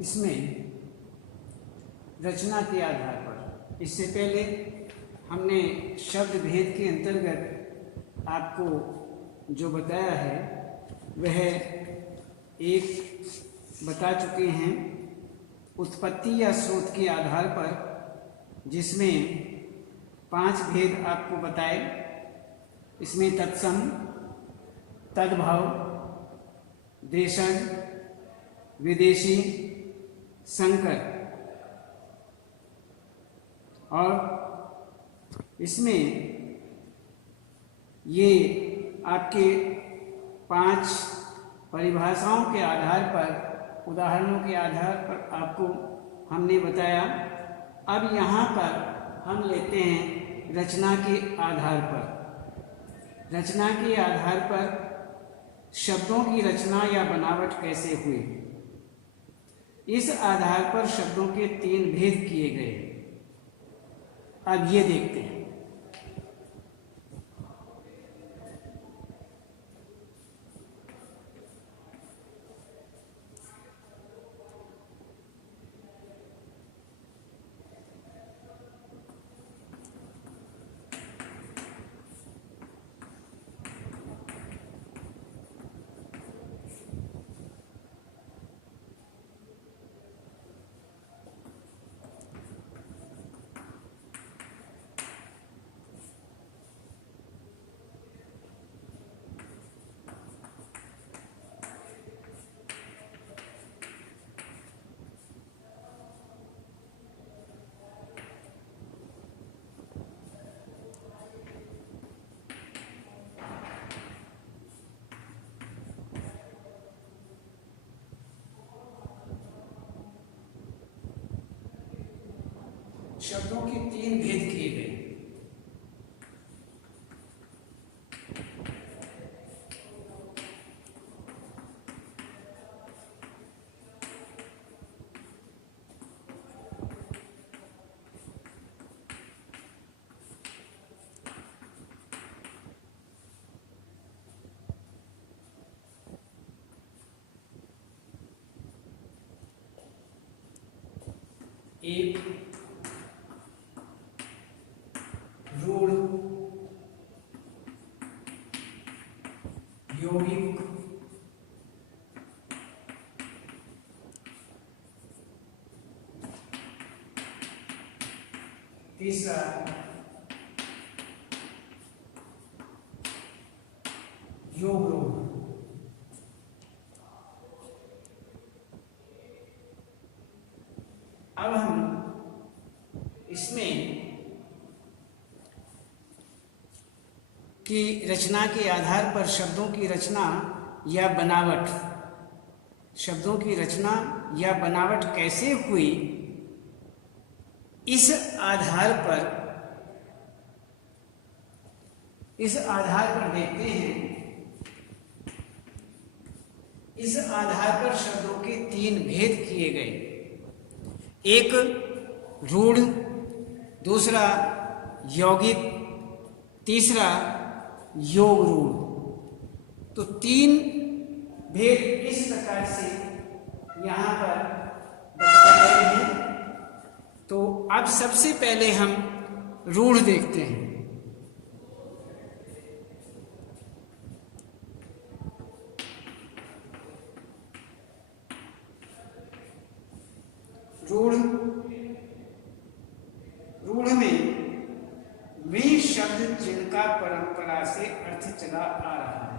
इसमें रचना के आधार पर, इससे पहले हमने शब्द भेद के अंतर्गत आपको जो बताया है वह एक बता चुके हैं उत्पत्ति या स्रोत के आधार पर, जिसमें 5 भेद आपको बताए। इसमें तत्सम, तद्भव, देशन, विदेशी, संकर, और इसमें ये आपके 5 परिभाषाओं के आधार पर, उदाहरणों के आधार पर आपको हमने बताया। अब यहाँ पर हम लेते हैं रचना के आधार पर। रचना के आधार पर शब्दों की रचना या बनावट कैसे हुई, इस आधार पर शब्दों के 3 भेद किए गए। अब ये देखते हैं। शब्दों के 3 भेद किए गए। एक रूढ़, यौगिक, तीसरा योग रूढ़। अब हम इसमें की रचना के आधार पर शब्दों की रचना या बनावट, शब्दों की रचना या बनावट कैसे हुई, इस आधार पर देखते हैं। इस आधार पर शब्दों के 3 भेद किए गए। एक रूढ़, दूसरा यौगिक, तीसरा योग रूढ़। तो 3 भेद इस प्रकार से यहाँ पर बताए गए हैं। तो अब सबसे पहले हम रूढ़ देखते हैं। रूढ़ में वे शब्द जिनका परंपरा से अर्थ चला आ रहा है।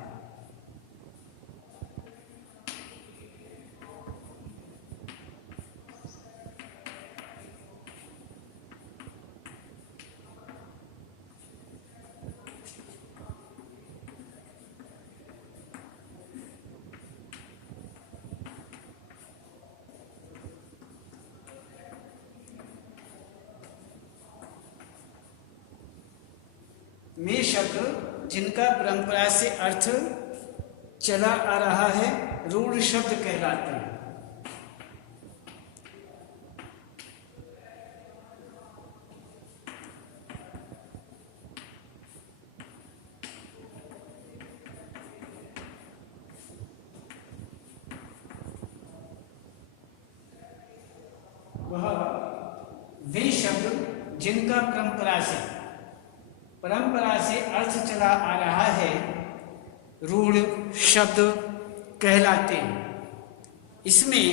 में शब्द जिनका परंपरा से अर्थ चला आ रहा है रूढ़ शब्द कहलाते हैं। वह वे शब्द जिनका परंपरा से अर्थ चला आ रहा है रूढ़ शब्द कहलाते हैं। इसमें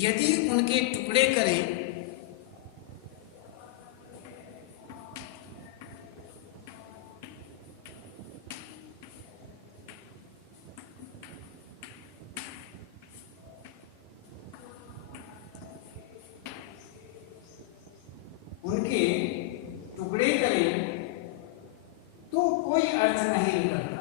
यदि उनके टुकड़े करें तो कोई अर्थ नहीं निकलता।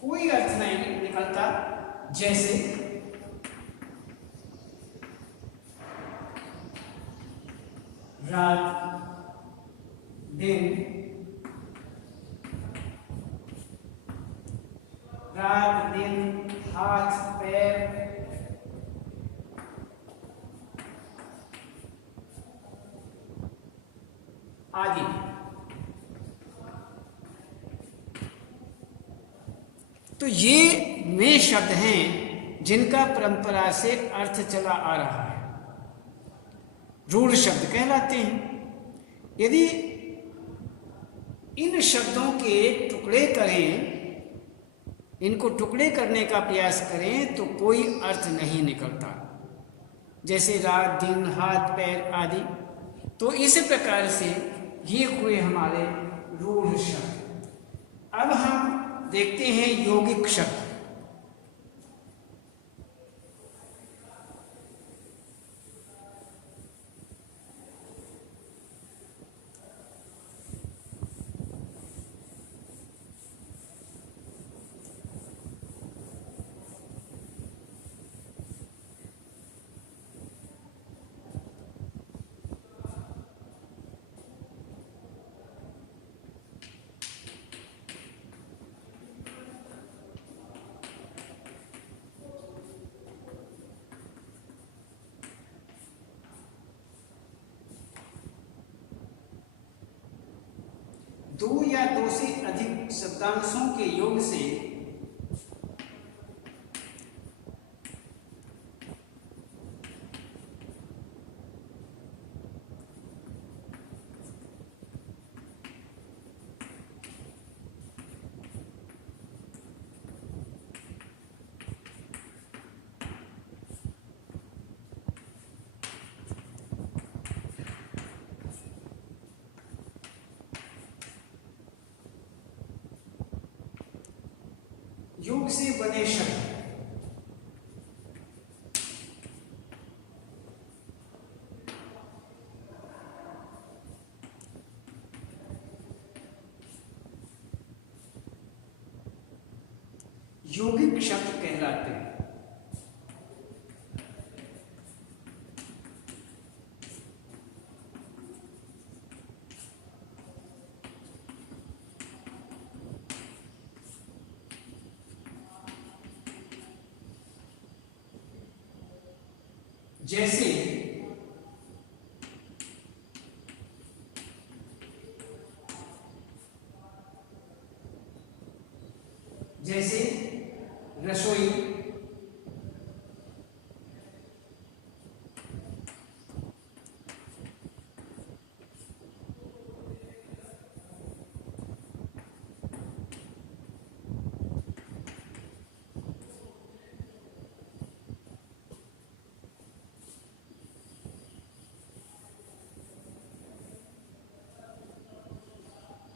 कोई अर्थ नहीं निकलता। जैसे रात, दिन, हाथ, पैर, आदि। तो ये वे शब्द हैं जिनका परंपरा से अर्थ चला आ रहा है, रूढ़ शब्द कहलाते हैं। यदि इन शब्दों के टुकड़े करें, इनको टुकड़े करने का प्रयास करें तो कोई अर्थ नहीं निकलता। जैसे रात, दिन, हाथ, पैर आदि। तो इस प्रकार से ये हुए हमारे रूढ़ शब्द। अब हम देखते हैं यौगिक शब्द। दो या दो से अधिक शब्दांशों के योग से योग से बने शब्द यौगिक शब्द कहलाते हैं। जैसे रसोई,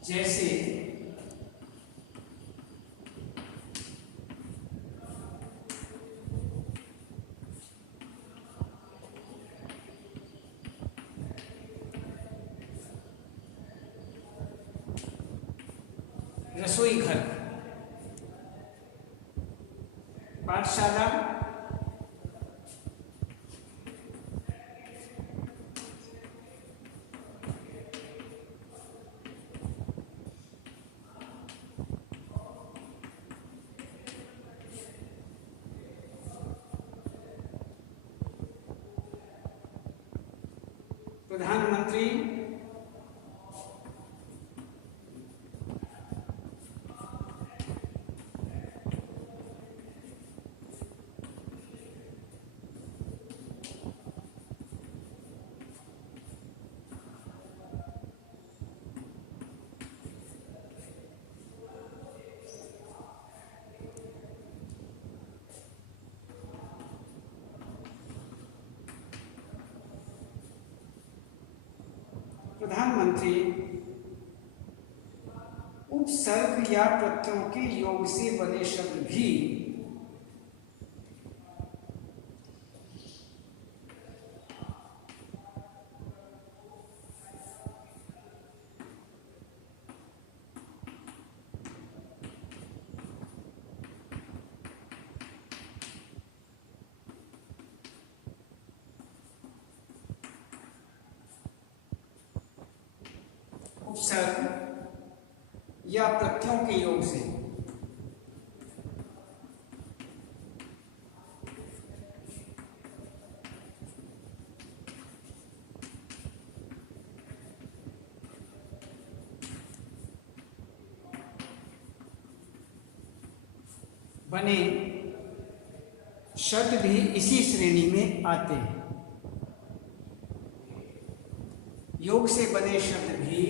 जैसे रसोई घर, पाठशाला, प्रधानमंत्री, प्रधानमंत्री उपसर्ग या प्रत्ययों के योग से बने शब्द भी उपसर्ग या प्रत्ययों के योग से बने शब्द भी इसी श्रेणी में आते हैं। योग से बने शब्द भी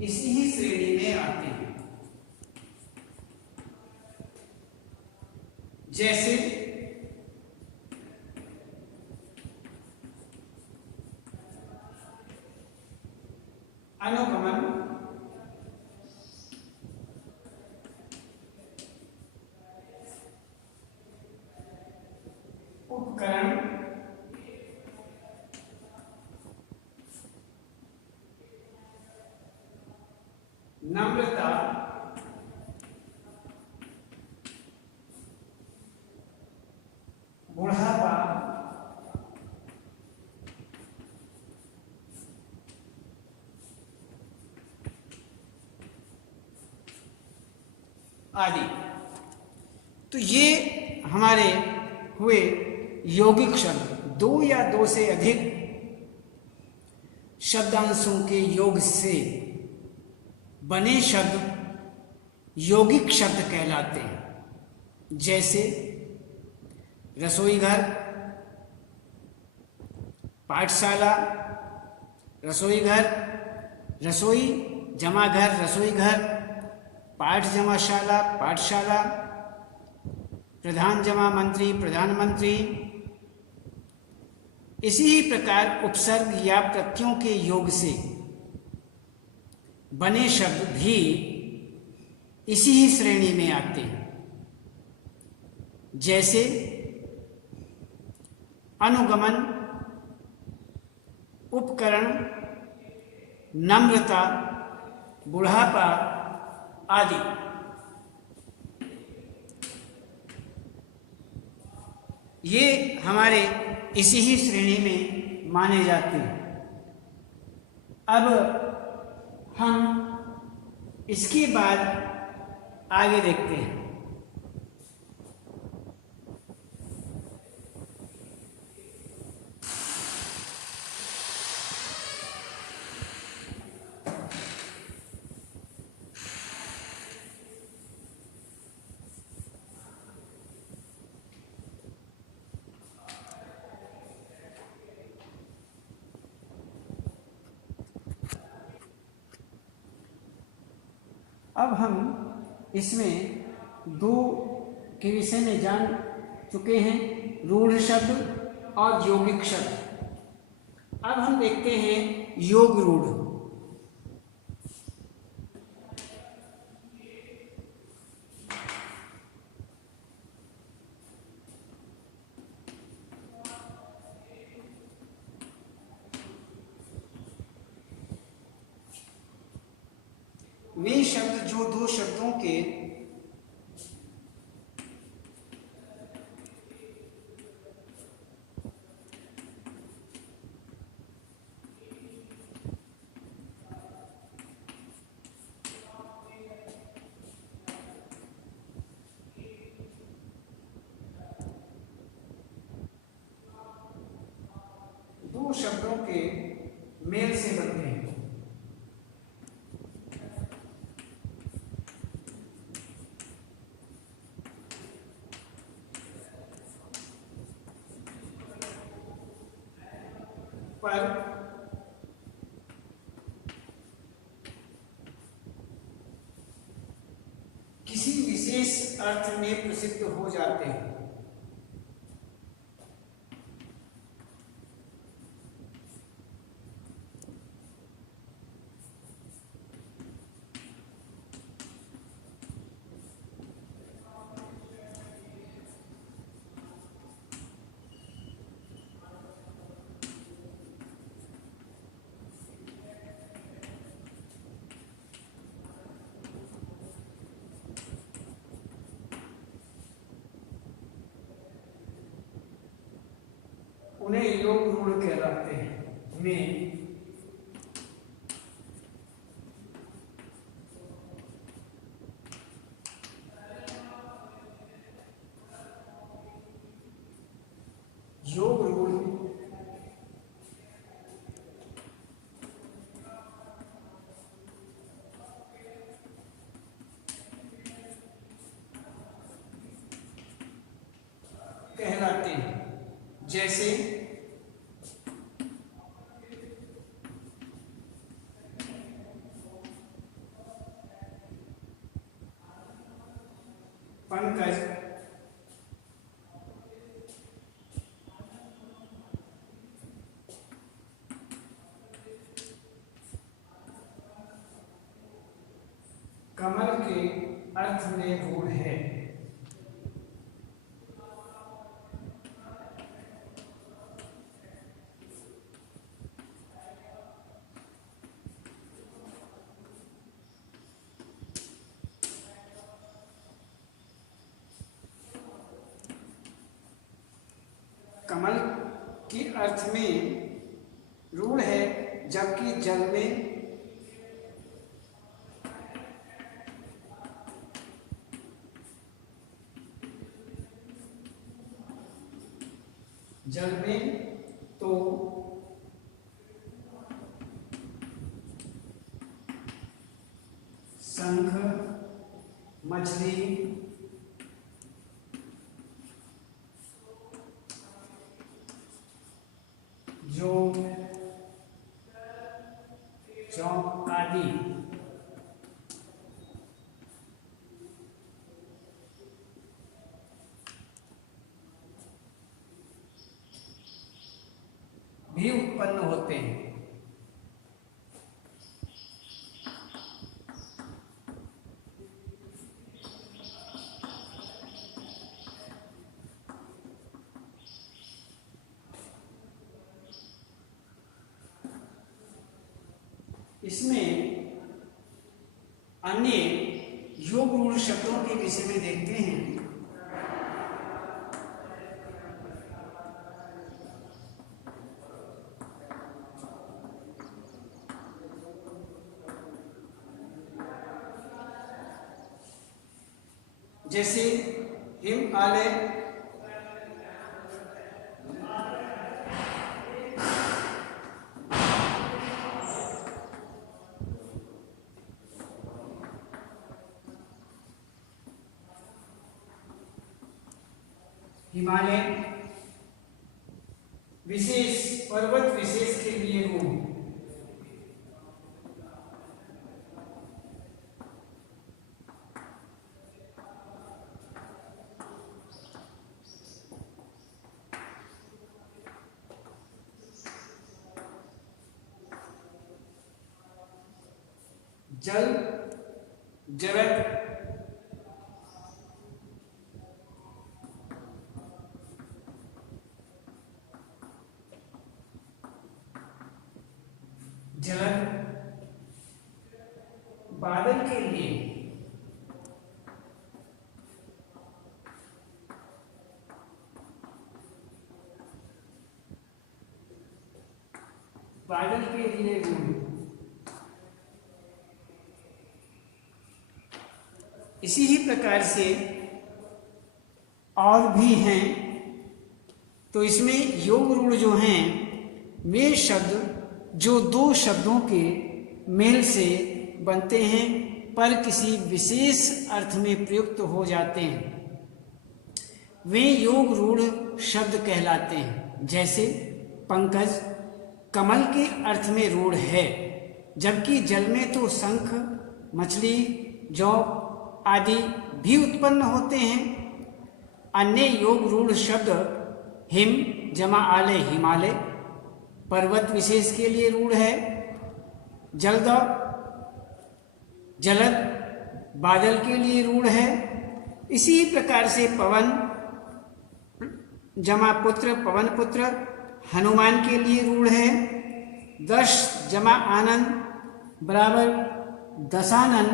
इसी ही श्रेणी में आते हैं। जैसे अनुगमन, उपकरण, नम्रता, बुढ़ापा, आदि। तो ये हमारे हुए यौगिक शब्द। दो या दो से अधिक शब्दांशों के योग से बने शब्द यौगिक शब्द कहलाते हैं। जैसे रसोई घर, पाठशाला, रसोई घर, रसोई जमा घर, रसोई घर, पाठ जमा शाला, पाठशाला, प्रधान जमा मंत्री, प्रधानमंत्री। इसी ही प्रकार उपसर्ग या प्रत्ययों के योग से बने शब्द भी इसी ही श्रेणी में आते हैं। जैसे अनुगमन, उपकरण, नम्रता, बुढ़ापा आदि। ये हमारे इसी ही श्रेणी में माने जाते हैं। अब हम इसके बाद आगे देखते हैं। अब हम इसमें दो के विषय में जान चुके हैं, रूढ़ शब्द और यौगिक शब्द। अब हम देखते हैं योग रूढ़। वे शब्द जो दो शब्दों के दो शब्दों के मेल से बनते हैं। पर किसी विशेष अर्थ में प्रसिद्ध हो जाते हैं। उन्हें योग रूढ़ कहलाते हैं। में योग रूढ़ कहलाते हैं। जैसे पंकज, कमल के अर्थ में रूढ़ है। कमल के अर्थ में रूढ़ है, जबकि जल में तो शंख, मछली, जोग, चौक आदि भी उत्पन्न होते हैं। इसमें अन्य योग रूढ़ शब्दों के विषय में देखते हैं। जैसे हिमालय, हिमालय विशेष पर्वत विशेष के लिए हो। जल, जरद, जलन, बादल के लिए गुण। इसी ही प्रकार से और भी हैं। तो इसमें योग रूढ़ जो हैं वे शब्द जो दो शब्दों के मेल से बनते हैं पर किसी विशेष अर्थ में प्रयुक्त हो जाते हैं, वे योग रूढ़ शब्द कहलाते हैं। जैसे पंकज कमल के अर्थ में रूढ़ है, जबकि जल में तो शंख, मछली, जौ आदि भी उत्पन्न होते हैं। अन्य योग रूढ़ शब्द हिम जमा आलय हिमालय पर्वत विशेष के लिए रूढ़ है, जलद जलद बादल के लिए रूढ़ है। इसी प्रकार से पवन जमा पुत्र पवन पुत्र हनुमान के लिए रूढ़ है। दश जमा आनंद बराबर दशानन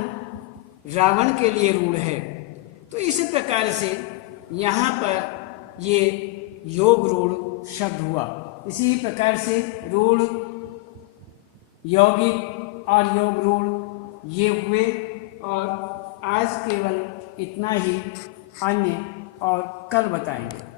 रावण के लिए रूढ़ है। तो इस प्रकार से यहाँ पर ये योग रूढ़ शब्द हुआ। इसी प्रकार से रूढ़, यौगिक और योग रूढ़ ये हुए। और आज केवल इतना ही, अन्य और कल बताएंगे।